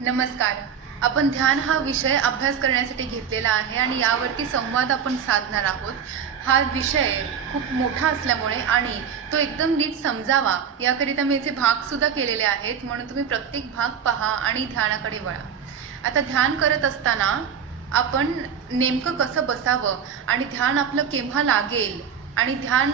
नमस्कार. आपण ध्यान हा विषय अभ्यास करण्यासाठी घेतलेला आहे आणि यावरती संवाद आपण साधणार आहोत. हा विषय खूप मोठा असल्यामुळे आणि तो एकदम नीट समजावा याकरिता मी याचे भागसुद्धा केलेले आहेत, म्हणून तुम्ही प्रत्येक भाग पहा आणि ध्यानाकडे वळा. आता ध्यान करत असताना आपण नेमकं कसं बसावं आणि ध्यान आपलं केव्हा लागेल आणि ध्यान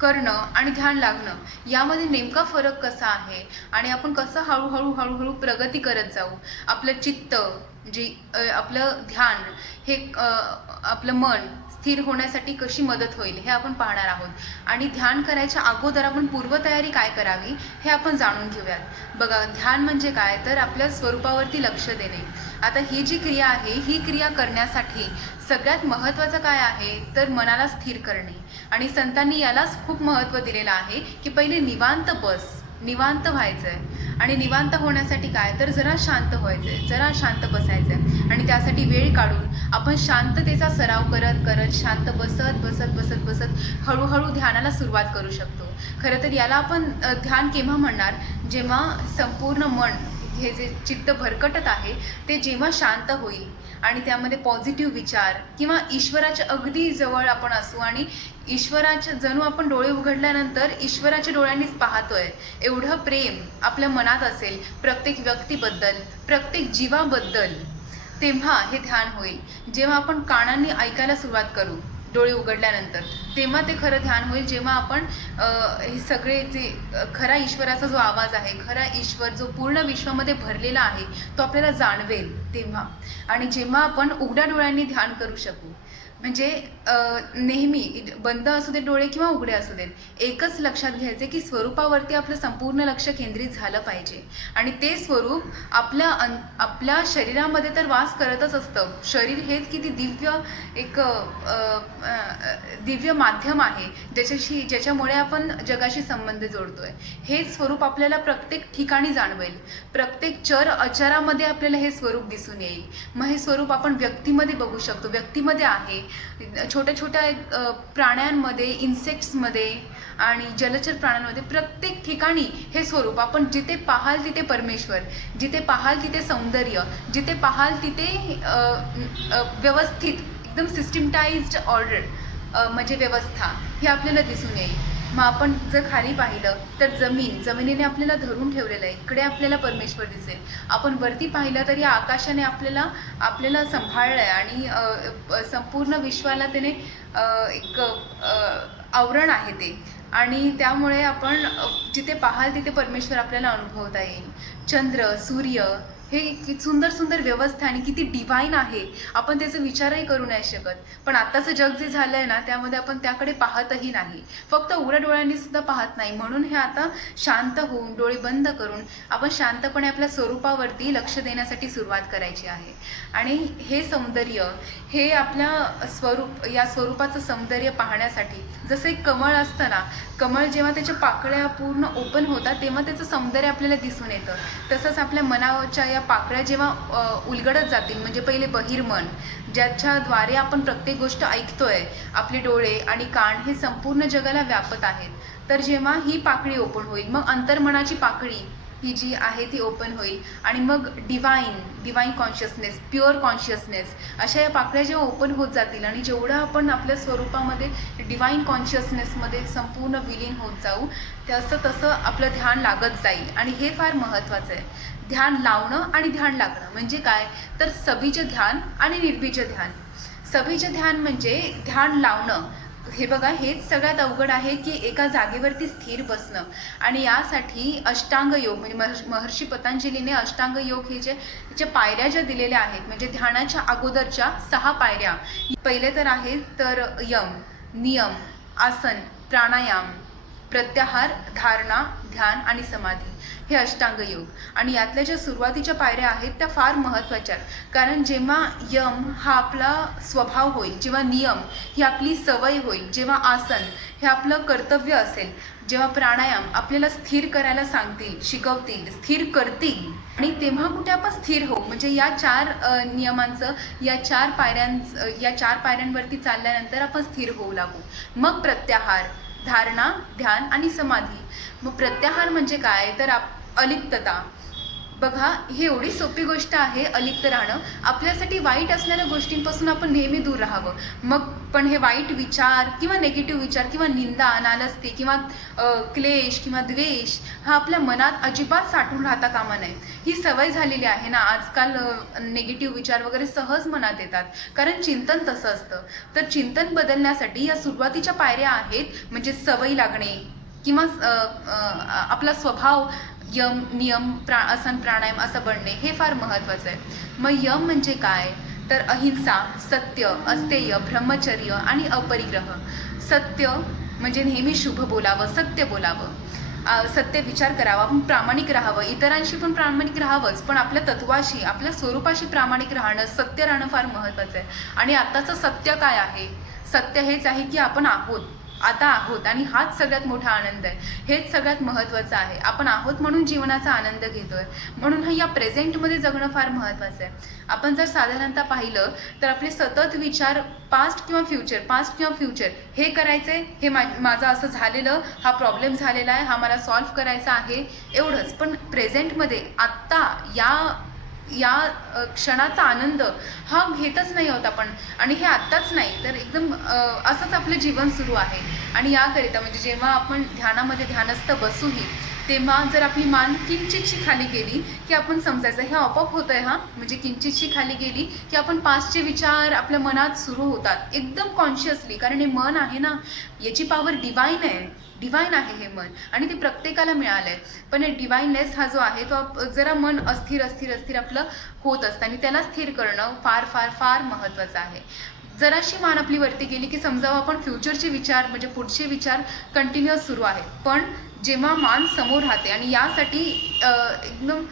करणं आणि ध्यान लागणं यामध्ये नेमका फरक कसा आहे आणि आपण कसं हळूहळू प्रगती करत जाऊ. आपलं चित्त आपलं ध्यान हे आपलं मन स्थिर होण्यासाठी कशी मदत होईल हे आपण पाहणार आहोत. आणि ध्यान करायच्या अगोदर आपण पूर्वतयारी काय करावी हे आपण जाणून घेऊयात. बघा, ध्यान म्हणजे काय तर आपल्या स्वरूपावरती लक्ष देणे. आता ही जी क्रिया आहे ही क्रिया करण्यासाठी सगळ्यात महत्त्वाचं काय आहे तर मनाला स्थिर करणे. आणि संतांनी यालाच खूप महत्त्व दिलेलं आहे की पहिले निवांत बस, निवांत व्हायचं आहे. आणि निवांत होण्यासाठी काय तर जरा शांत व्हायचं आहे, जरा शांत बसायचं आहे. आणि त्यासाठी वेळ काढून आपण शांततेचा सराव करत करत शांत बसत बसत बसत बसत हळूहळू ध्यानाला सुरुवात करू शकतो. खरं तर याला आपण ध्यान केव्हा म्हणणार, जेव्हा संपूर्ण मन हे जे चित्त भरकटत आहे ते जेव्हा शांत होईल आणि त्यामध्ये पॉझिटिव्ह विचार किंवा ईश्वराच्या अगदी जवळ आपण असू आणि ईश्वराच्या जणू आपण डोळे उघडल्यानंतर ईश्वराच्या डोळ्यांनीच पाहतोय एवढं प्रेम आपल्या मनात असेल प्रत्येक व्यक्तीबद्दल, प्रत्येक जीवाबद्दल, तेव्हा हे ध्यान होईल. जेव्हा आपण कानांनी ऐकायला सुरुवात करू डोळे उघडल्यानंतर तेव्हा ते खरं ध्यान होईल. जेव्हा आपण हे सगळे जे खरा ईश्वराचा जो आवाज आहे, खरा ईश्वर जो पूर्ण विश्वामध्ये भरलेला आहे तो आपल्याला जाणवेल तेव्हा. आणि जेव्हा आपण उघड्या डोळ्यांनी ध्यान करू शकू, म्हणजे नेहमी बंद असू दे डोळे किंवा उघडे असू देत, एकच लक्षात घ्यायचे की स्वरूपावरती आपलं संपूर्ण लक्ष केंद्रित झालं पाहिजे. आणि ते स्वरूप आपल्या शरीरामध्ये तर वास करतच असतं. शरीर हेच किती दिव्य एक दिव्य माध्यम आहे ज्याच्यामुळे आपण जगाशी संबंध जोडतोय. हे स्वरूप आपल्याला प्रत्येक ठिकाणी जाणवेल, प्रत्येक चर अचरामध्ये आपल्याला हे स्वरूप दिसून येईल. मग हे स्वरूप आपण व्यक्तीमध्ये बघू शकतो, व्यक्तीमध्ये आहे, छोट्या छोट्या प्राण्यांमध्ये, इन्सेक्ट्समध्ये आणि जलचर प्राण्यांमध्ये, प्रत्येक ठिकाणी हे स्वरूप. आपण जिथे पाहाल तिथे परमेश्वर, जिथे पाहाल तिथे सौंदर्य, जिथे पाहाल तिथे व्यवस्थित एकदम सिस्टमटाइज्ड ऑर्डर म्हणजे व्यवस्था ही आपल्याला दिसून येईल. मग आपण जर खाली पाहिलं तर जमिनीने आपल्याला धरून ठेवलेलं आहे, इकडे आपल्याला परमेश्वर दिसेल. आपण वरती पाहिलं तर या आकाशाने आपल्याला सांभाळलं आहे आणि संपूर्ण विश्वाला त्याने एक आवरण आहे ते. आणि त्यामुळे आपण जिथे पाहाल तिथे परमेश्वर आपल्याला अनुभवता येईल. चंद्र, सूर्य हे किती सुंदर सुंदर व्यवस्था आणि किती डिवाईन आहे, आपण त्याचा विचारही करू नाही शकत. पण आत्ताचं जग जे झालं आहे ना त्यामध्ये आपण त्याकडे पाहतही नाही, फक्त उघड्या डोळ्यांनी सुद्धा पाहत नाही. म्हणून हे आता शांत होऊन डोळे बंद करून आपण शांतपणे आपल्या स्वरूपावरती लक्ष देण्यासाठी सुरुवात करायची आहे. आणि हे सौंदर्य, हे आपल्या या स्वरूपाचं सौंदर्य पाहण्यासाठी जसं एक कमळ असतं ना, कमळ जेव्हा त्याच्या पाकळ्या पूर्ण ओपन होतात तेव्हा त्याचं सौंदर्य आपल्याला दिसून येतं. तसंच आपल्या मनाच्या या पाकळ्या जेव्हा उलगडत जातील, म्हणजे पहिले बहिर्मन ज्याच्याद्वारे आपण प्रत्येक गोष्ट ऐकतोय, आपले डोळे आणि कान हे संपूर्ण जगाला व्यापत आहेत. तर जेव्हा ही पाकळी ओपन होईल मग अंतर्मनाची पाकळी ही जी आहे ती ओपन होईल आणि मग डिवाईन कॉन्शियसनेस, प्युअर कॉन्शियसनेस, अशा या पाकळ्या जेव्हा ओपन होत जातील आणि जेवढं आपण आपल्या स्वरूपामध्ये डिवाईन कॉन्शियसनेसमध्ये संपूर्ण विलीन होत जाऊ तसं आपलं ध्यान लागत जाईल. आणि हे फार महत्त्वाचं आहे. ध्यान लावणं आणि ध्यान लागणं म्हणजे काय तर सबीज ध्यान आणि निर्बीज ध्यान. सबीज ध्यान म्हणजे ध्यान लावणं. हे बघा, हेच सगळ्यात अवघड आहे की एका जागेवरती स्थिर बसणं. आणि यासाठी अष्टांग योग म्हणजे महर्षी पतंजलीने अष्टांग योग हे ज्या पायऱ्या ज्या दिलेल्या आहेत, म्हणजे ध्यानाच्या अगोदरच्या 6 पायऱ्या. पहिले तर आहेत तर यम, नियम, आसन, प्राणायाम, प्रत्याहार, धारणा, ध्यान आणि समाधी, हे अष्टांग योग. आणि यातल्या ज्या सुरुवातीच्या पायऱ्या आहेत त्या फार महत्त्वाच्या आहेत. कारण जेव्हा यम हा आपला स्वभाव होईल, जेव्हा नियम ही आपली सवय होईल, जेव्हा आसन हे आपलं कर्तव्य असेल, जेव्हा प्राणायाम आपल्याला स्थिर करायला सांगतील, शिकवतील, स्थिर करतील, आणि तेव्हा कुठे आपण स्थिर होऊ. म्हणजे या 4 नियमांचं, या 4 पायऱ्यांवरती चालल्यानंतर आपण स्थिर होऊ लागू. मग प्रत्याहार, धारणा, ध्यान आणि समाधी. मग प्रत्याहार म्हणजे काय तर अलिप्तता, बघा, ही एवढी सोपी गोष्ट आहे अलिप्त राहणं. आपल्यासाठी वाईट असणाऱ्या गोष्टींपासून आपण नेहमी दूर राहावं. मग पण हे वाईट विचार किंवा निगेटिव्ह विचार किंवा निंदा, नालस्ती किंवा क्लेश किंवा द्वेष हा आपल्या मनात अजिबात साठून राहता कामा नये. ही सवय झालेली आहे ना, आजकाल निगेटिव्ह विचार वगैरे सहज मनात येतात, कारण चिंतन तसं असतं. तर चिंतन बदलण्यासाठी या सुरुवातीच्या पायऱ्या आहेत, म्हणजे सवय लागणे किंवा आपला स्वभाव यम नियम आसन प्राणायाम असं बनणे हे फार महत्त्वाचं आहे. मग यम म्हणजे काय, तर अहिंसा, सत्य, अस्तेय, ब्रह्मचर्य आणि अपरिग्रह. सत्य म्हणजे नेहमी शुभ बोलावं, सत्य बोलावं, सत्य विचार करावा, आपण प्रामाणिक राहावं, इतरांशी पण प्रामाणिक राहावंच, पण आपल्या तत्वाशी, आपल्या स्वरूपाशी प्रामाणिक राहणं, सत्य राहणं फार महत्त्वाचं आहे. आणि आत्ताचं सत्य काय आहे, सत्य हेच आहे की आपण आता आहोत, आणि हाच सगळ्यात मोठा आनंद आहे. हेच सगळ्यात महत्त्वाचं आहे. आपण आहोत म्हणून जीवनाचा आनंद घेतोय, म्हणून या प्रेझेंटमध्ये जगणं फार महत्त्वाचं आहे. आपण जर साधारणतः पाहिलं तर आपले सतत विचार पास्ट किंवा फ्युचर हे करायचंय, हे माझं असं झालेलं, हा प्रॉब्लेम झालेला आहे, हा मला सॉल्व्ह करायचा आहे, एवढंच. पण प्रेझेंटमध्ये आत्ता या क्षणाचा आनंद हा घेतच नाही होत आपण. आणि हे आत्ताच नाही तर एकदम असंच आपलं जीवन सुरू आहे. आणि याकरिता म्हणजे जेव्हा आपण ध्यानस्थ बसूही, तेव्हा जर आपली मान किंचितशी खाली गेली की आपण समजायचं हे आपोआप होतं आहे. म्हणजे किंचितशी खाली गेली की आपण पास्टचे विचार आपल्या मनात सुरू होतात एकदम कॉन्शियसली, कारण हे मन आहे ना, याची पॉवर डिवाईन आहे हे मन, आणि ते प्रत्येकाला मिळालं आहे. पण हे डिवाईननेस हा जो आहे तो जरा मन अस्थिर आपलं होत असतं, आणि त्याला स्थिर करणं फार फार फार महत्त्वाचं आहे. जराशी मान आपली वरती गेली की समजावं आपण फ्युचरचे विचार म्हणजे पुढचे विचार कंटिन्युअस सुरू आहेत. पण जेव्हा मान समोर राहते, आणि यासाठी एकदम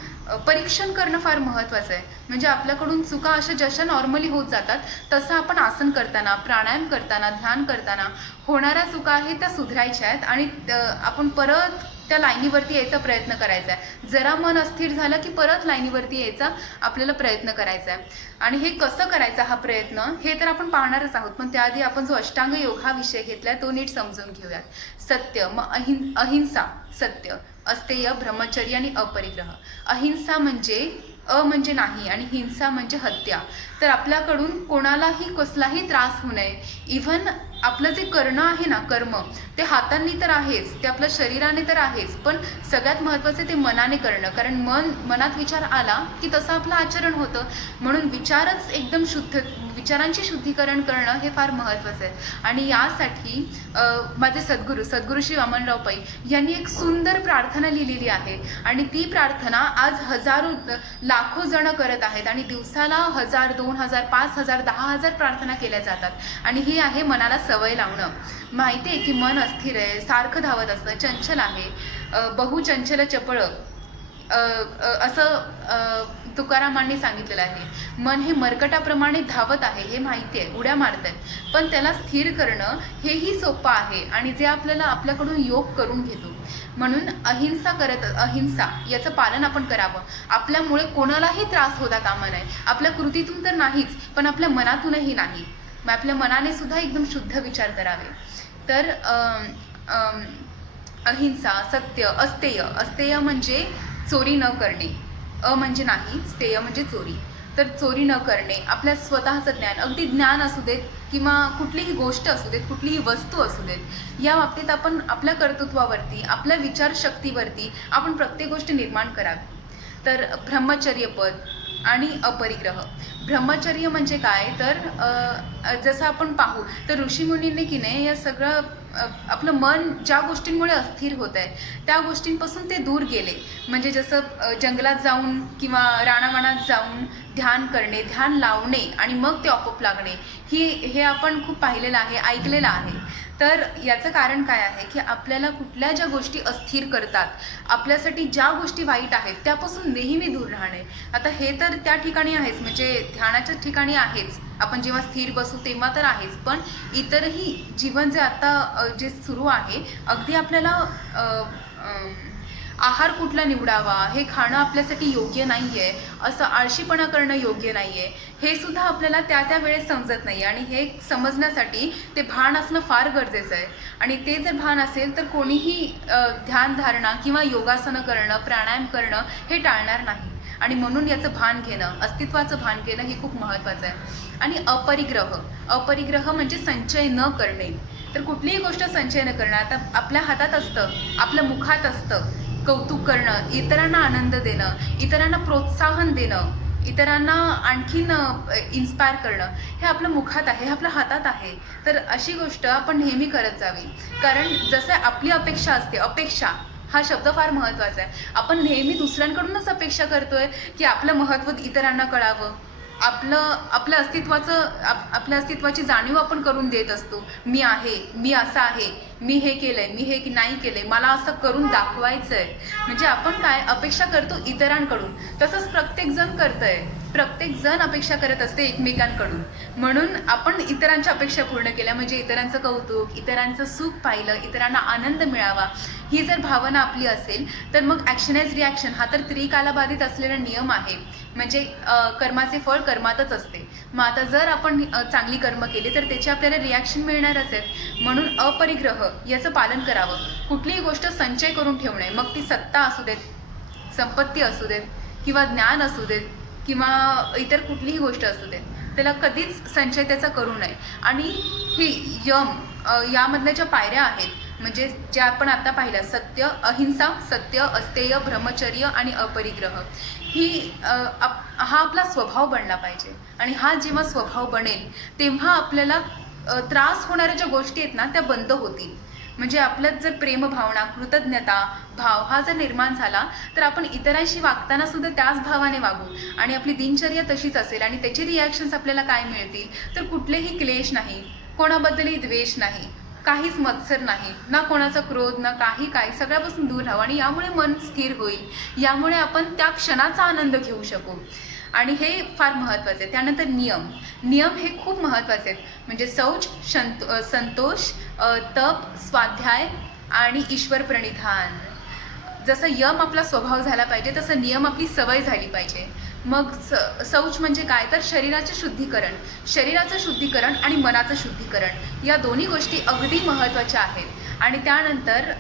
परीक्षण करणं फार महत्त्वाचं आहे. म्हणजे आपल्याकडून चुका अशा जशा नॉर्मली होत जातात तसं आपण आसन करताना, प्राणायाम करताना, ध्यान करताना होणाऱ्या चुका आहेत त्या सुधारायच्या आहेत, आणि आपण परत त्या लाईनीवरती यायचा प्रयत्न करायचा आहे. जरा मन अस्थिर झालं की परत लाईनीवरती यायचा आपल्याला प्रयत्न करायचा आहे. आणि हे कसं करायचा हा प्रयत्न हे तर आपण पाहणारच आहोत, पण त्याआधी आपण जो अष्टांग योग हा विषय घेतलाय तो नीट समजून घेऊयात. सत्य, मग अहिंसा, सत्य, अस्तेय, ब्रह्मचर्य आणि अपरिग्रह. अहिंसा म्हणजे म्हणजे नाही, आणि हिंसा म्हणजे हत्या. तर आपल्याकडून कोणालाही कसलाही त्रास होऊ नये. इव्हन आपलं जे करणं आहे ना, कर्म, ते हातांनी तर आहेच, ते आपल्या शरीराने तर आहेच, पण सगळ्यात महत्त्वाचं ते मनाने करणं. कारण मनात विचार आला की तसं आपलं आचरण होतं. म्हणून विचारांची शुद्धीकरण करणं हे फार महत्त्वाचं आहे. आणि यासाठी माझे सद्गुरू श्री वामनराव पै यांनी एक सुंदर प्रार्थना लिहिलेली आहे, आणि ती प्रार्थना आज लाखो जण करत आहेत, आणि दिवसाला 1000, 2000, 5000, 10000 प्रार्थना केल्या जातात. आणि ही आहे मनाला सवय लावणं. माहिती आहे की मन अस्थिर आहे, सारखं धावत असतं, चंचल आहे, बहुचंचल चपळ असं तुकारामांनी सांगितलेलं आहे. मन हे मरकटाप्रमाणे धावत आहे, हे माहिती आहे, उड्या मारत आहे, पण त्याला स्थिर करणं हेही सोपं आहे, आणि जे आपल्याकडून योग करून घेतो. म्हणून अहिंसा याचं पालन आपण करावं. आपल्यामुळे कोणालाही त्रास होता कामा नये. आपल्या कृतीतून तर नाहीच, पण आपल्या मनातूनही नाही. मग आपल्या मनाने सुद्धा एकदम शुद्ध विचार करावे. तर अहिंसा, सत्य, अस्तेय म्हणजे चोरी न करणे, म्हणजे नाही, स्तेय म्हणजे चोरी. तर चोरी न करणे, आपल्या स्वतःचं ज्ञान, अगदी ज्ञान असू देत किंवा कुठलीही गोष्ट असू देत, कुठलीही वस्तू असू देत, या बाबतीत आपण आपल्या कर्तृत्वावरती, आपल्या विचारशक्तीवरती आपण प्रत्येक गोष्ट निर्माण करावी. तर ब्रह्मचर्यपद आणि अपरिग्रह. ब्रह्मचर्य म्हणजे काय, तर जसं आपण पाहू तर ऋषीमुनींनी की नाही या सगळं आपलं मन ज्या गोष्टींमुळे अस्थिर होत आहे त्या गोष्टींपासून ते दूर गेले. म्हणजे जसं जंगलात जाऊन किंवा रानावनात जाऊन ध्यान करणे, ध्यान लावणे आणि मग ते आपोआप लागणे, हे आपण खूप पाहिलेलं आहे, ऐकलेलं आहे. तर याचं कारण काय आहे की आपल्याला कुठल्या ज्या गोष्टी अस्थिर करतात, आपल्यासाठी ज्या गोष्टी वाईट आहेत त्यापासून नेहमी दूर राहणे. आता हे तर त्या ठिकाणी आहेच, म्हणजे ध्यानाच्या ठिकाणी आहेच, आपण जेव्हा स्थिर बसू तेव्हा तर आहेच, पण इतरही जीवन जे आता जे सुरू आहे, अगदी आपल्याला आहार कुठला निवडावा हे खाणं आपल्यासाठी योग्य नाही आहे, असं आळशीपणा करणं योग्य नाही आहे, हे सुद्धा आपल्याला त्या वेळेस समजत नाही. आणि हे समजण्यासाठी ते भान असणं फार गरजेचं आहे. आणि ते जर भान असेल तर कोणीही ध्यानधारणा किंवा योगासनं करणं, प्राणायाम करणं हे टाळणार नाही. आणि म्हणून याचं भान घेणं, अस्तित्वाचं भान घेणं हे खूप महत्त्वाचं आहे. आणि अपरिग्रह म्हणजे संचय न करणे. तर कुठलीही गोष्ट संचय न करणं. आता आपल्या हातात असतं, आपल्या मुखात असतं कौतुक करणं, इतरांना आनंद देणं, इतरांना प्रोत्साहन देणं, इतरांना आणखीन इन्स्पायर करणं, हे आपल्या मुखात आहे, हे आपल्या हातात आहे. तर अशी गोष्ट आपण नेहमी करत जावी. कारण जसं आपली अपेक्षा असते, अपेक्षा हा शब्द फार महत्त्वाचा आहे. आपण नेहमी दुसऱ्यांकडूनच अपेक्षा करतोय की आपलं महत्त्व इतरांना कळावं, आपल्या आपल्या अस्तित्वाची जाणीव आपण करून देत असतो. मी आहे, मी असं आहे, मी हे केलंय, मी हे नाही केलंय, मला असं करून दाखवायचंय. म्हणजे आपण काय अपेक्षा करतो इतरांकडून. तसंच प्रत्येक जण अपेक्षा करत असते एकमेकांकडून. म्हणून आपण इतरांच्या अपेक्षा पूर्ण केल्या म्हणजे इतरांचं कौतुक, इतरांचं सुख पाहिलं, इतरांना आनंद मिळावा, ही जर भावना आपली असेल तर मग ॲक्शन ॲज रिॲक्शन हा तर त्रिकालाबाधित असलेला नियम आहे. म्हणजे कर्माचे फळ कर्मातच असते. मग आता जर आपण चांगली कर्म केली तर त्याची आपल्याला रिॲक्शन मिळणारच आहेत. म्हणून अपरिग्रह याचं पालन करावं. कुठलीही गोष्ट संचय करून ठेवू नये. मग ती सत्ता असू देत, संपत्ती असू देत, किंवा ज्ञान असू देत, किंवा इतर कुठलीही गोष्ट असू देत, त्याला कधीच संचय त्याचा करू नये. आणि ही यामधल्या ज्या पायऱ्या आहेत म्हणजे ज्या आपण आता पाहिल्या, सत्य, अहिंसा, सत्य, अस्तेय, ब्रह्मचर्य आणि अपरिग्रह, हा आपला स्वभाव बनला पाहिजे. आणि हा जेव्हा स्वभाव बनेल तेव्हा आपल्याला त्रास होणाऱ्या ज्या गोष्टी आहेत ना त्या बंद होतील. म्हणजे आपल्यात जर प्रेमभावना, कृतज्ञता भाव हा जर निर्माण झाला तर आपण इतरांशी वागताना सुद्धा त्याच भावाने वागू आणि आपली दिनचर्या तशीच असेल. आणि त्याचे रिॲक्शन्स आपल्याला काय मिळतील तर कुठलेही क्लेश नाही, कोणाबद्दलही द्वेष नाही, काहीच मत्सर नाही, ना कोणाचा क्रोध, ना काही सगळ्यापासून दूर राहावं. आणि यामुळे मन स्थिर होईल, यामुळे आपण त्या क्षणाचा आनंद घेऊ शकू. आणि हे फार महत्त्वाचं आहे. त्यानंतर नियम हे खूप महत्त्वाचे आहेत. म्हणजे शौच, संतोष, तप, स्वाध्याय आणि ईश्वर प्रणिधान. जसं यम आपला स्वभाव झाला पाहिजे तसं नियम आपली सवय झाली पाहिजे. मग शौच म्हणजे काय तर शरीराचं शुद्धीकरण आणि मनाचं शुद्धीकरण, या दोन्ही गोष्टी अगदी महत्त्वाच्या आहेत. आणि त्यानंतर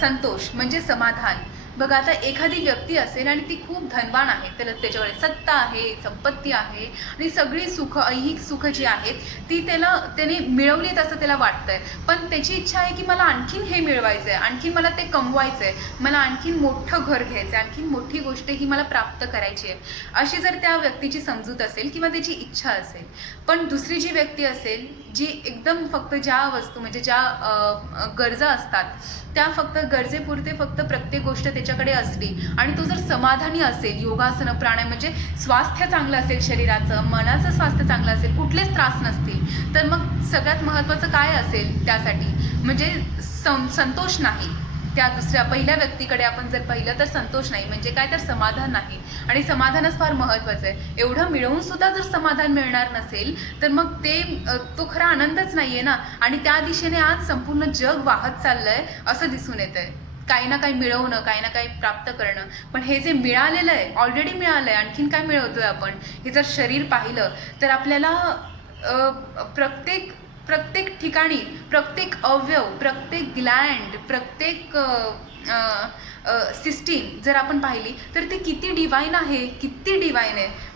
संतोष म्हणजे समाधान. बघा आता एखादी व्यक्ती असेल आणि ती खूप धनवान आहे, त्याच्याकडे सत्ता आहे, संपत्ती आहे आणि सगळी सुख, ऐहिक सुख जी आहेत ती त्याने मिळवलीत असं त्याला वाटतंय. पण त्याची इच्छा आहे की मला आणखीन हे मिळवायचं आहे, आणखीन मला ते कमवायचं आहे, मला आणखीन मोठं घर घ्यायचं आहे, आणखीन मोठी गोष्ट ही मला प्राप्त करायची आहे, अशी जर त्या व्यक्तीची समजूत असेल किंवा त्याची इच्छा असेल. पण दुसरी जी व्यक्ती असेल जी एकदम फक्त ज्या वस्तू म्हणजे ज्या गरजा असतात त्या फक्त गरजेपुरते फक्त प्रत्येक गोष्ट त्याच्याकडे असली आणि तो जर समाधानी असेल, योगासन, प्राणायाम म्हणजे स्वास्थ्य चांगलं असेल, शरीराचं मनाचं स्वास्थ्य चांगलं असेल, कुठलेच त्रास नसतील, तर मग सगळ्यात महत्त्वाचं काय असेल त्यासाठी म्हणजे संतोष नाही. त्या पहिल्या व्यक्तीकडे आपण जर पाहिलं तर संतोष नाही म्हणजे काय तर समाधान नाही. आणि समाधानच फार महत्त्वाचं आहे. एवढं मिळवून सुद्धा जर समाधान मिळणार नसेल तर मग तो खरा आनंदच नाही आहे ना. आणि त्या दिशेने आज संपूर्ण जग वाहत चाललंय असं दिसून येतंय. काही ना काही मिळवणं, काही ना काही प्राप्त करणं. पण हे जे मिळालेलं आहे, ऑलरेडी मिळालं आहे, आणखीन काय मिळवतोय आपण, हे जर शरीर पाहिलं तर आपल्याला प्रत्येक ठिकाणी, प्रत्येक अवयव, प्रत्येक ग्लँड, प्रत्येक सिस्टीम जर आपण पाहिली तर ती किती डिवाईन आहे,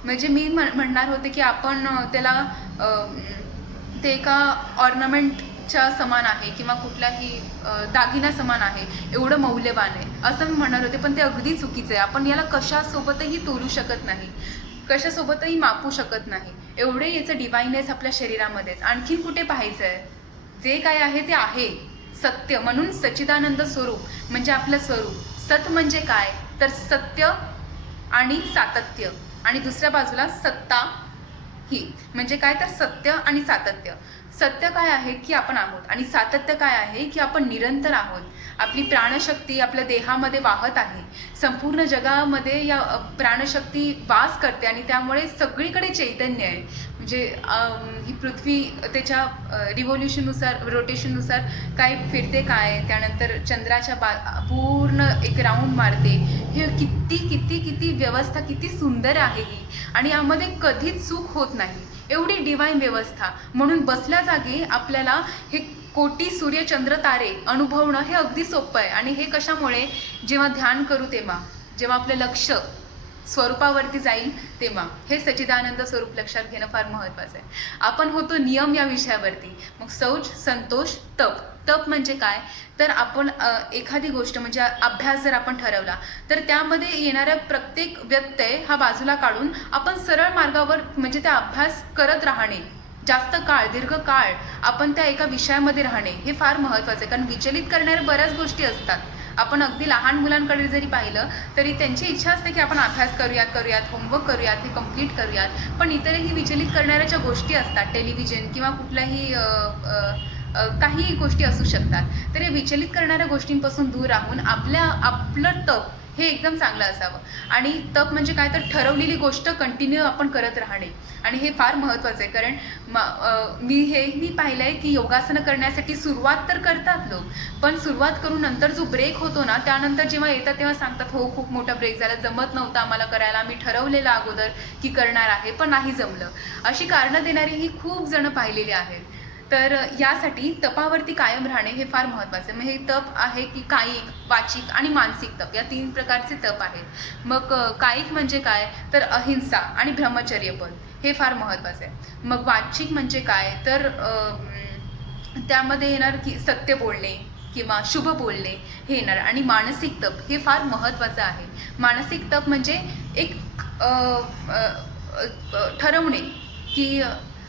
म्हणजे मी म्हणणार होते की आपण त्याला ते एका ऑर्नामेंटच्या समान आहे किंवा कुठल्याही दागिना समान आहे, एवढं मौल्यवान आहे असं मी म्हणणार होते. पण ते अगदी चुकीचं आहे. आपण याला कशासोबतही तोलू शकत नाही, कशासोबतही मापू शकत नाही. एवढे याचं डिवाइननेस आपल्या शरीरामध्येच. आणखीन कुठे पाहायचं आहे? जे काय आहे ते आहे सत्य. म्हणून सच्चिदानंद स्वरूप म्हणजे आपलं स्वरूप. सत म्हणजे काय तर सत्य आणि सातत्य. आणि दुसऱ्या बाजूला सत्ता ही म्हणजे काय तर सत्य आणि सातत्य. सत्य काय आहे की आपण आहोत आणि सातत्य काय आहे की आपण निरंतर आहोत. आपली प्राणशक्ती आपल्या देहामध्ये वाहत आहे. संपूर्ण जगामध्ये या प्राणशक्ती वास करते आणि त्यामुळे सगळीकडे चैतन्य आहे. म्हणजे ही पृथ्वी त्याच्या रोटेशननुसार काय फिरते, काय त्यानंतर चंद्राच्या पूर्ण एक राऊंड मारते. हे किती व्यवस्था किती सुंदर आहे ही. आणि यामध्ये कधीच चूक होत नाही, एवढी डिवाईन व्यवस्था. म्हणून बसल्या जागी आपल्याला हे कोटी सूर्य चंद्र तारे अनुभवणं हे अगदी सोपं आहे. आणि हे कशामुळे जेव्हा ध्यान करू तेव्हा, जेव्हा आपलं लक्ष स्वरूपावरती जाईल तेव्हा हे सच्चिदानंद स्वरूप लक्षात घेणं फार महत्त्वाचं आहे. आपण होतो नियम या विषयावरती. मग शौच, संतोष, तप. तप म्हणजे काय, तर आपण एखादी गोष्ट म्हणजे अभ्यास जर आपण ठरवला तर त्यामध्ये येणाऱ्या प्रत्येक व्यत्यय हा बाजूला काढून आपण सरळ मार्गावर म्हणजे त्या अभ्यास करत राहणे, जास्त काळ दीर्घ काळ आपण त्या एका विषयामध्ये राहणे हे फार महत्त्वाचं आहे. कारण विचलित करणाऱ्या बऱ्याच गोष्टी असतात. आपण अगदी लहान मुलांकडे जरी पाहिलं तरी त्यांची इच्छा असते की आपण अभ्यास करूयात, होमवर्क करूयात, हे कंप्लीट करूयात, पण इतरही विचलित करणाऱ्या ज्या गोष्टी असतात, टेलिव्हिजन किंवा कुठल्याही काही गोष्टी असू शकतात, तर हे विचलित करणाऱ्या गोष्टींपासून दूर राहून आपलं तप हे एकदम चांगलं असावं. आणि तप म्हणजे काय, तर ठरवलेली गोष्ट कंटिन्यू आपण करत राहणे, आणि हे फार महत्त्वाचं आहे. कारण मी पाहिलं आहे की योगासनं करण्यासाठी सुरुवात तर करतात लोक, पण सुरुवात करून नंतर जो ब्रेक होतो ना, त्यानंतर जेव्हा येतात तेव्हा सांगतात हो खूप मोठा ब्रेक झाला, जमत नव्हतं आम्हाला करायला, मी ठरवलेलं अगोदर की करणार आहे पण नाही जमलं, अशी कारणं देणारी ही खूप जण पाहिलेली आहेत. तर यासाठी तपावरती कायम राहणे हे फार महत्त्वाचं आहे. मग हे तप आहे की कायिक, वाचिक आणि मानसिक तप, या 3 प्रकारचे तप आहेत. मग कायिक म्हणजे काय, तर अहिंसा आणि ब्रह्मचर्यपद हे फार महत्त्वाचं आहे. मग वाचिक म्हणजे काय, तर त्यामध्ये येणार की सत्य बोलणे किंवा शुभ बोलणे हे येणार. आणि मानसिक तप हे फार महत्त्वाचं आहे. मानसिक तप म्हणजे एक ठरवणे की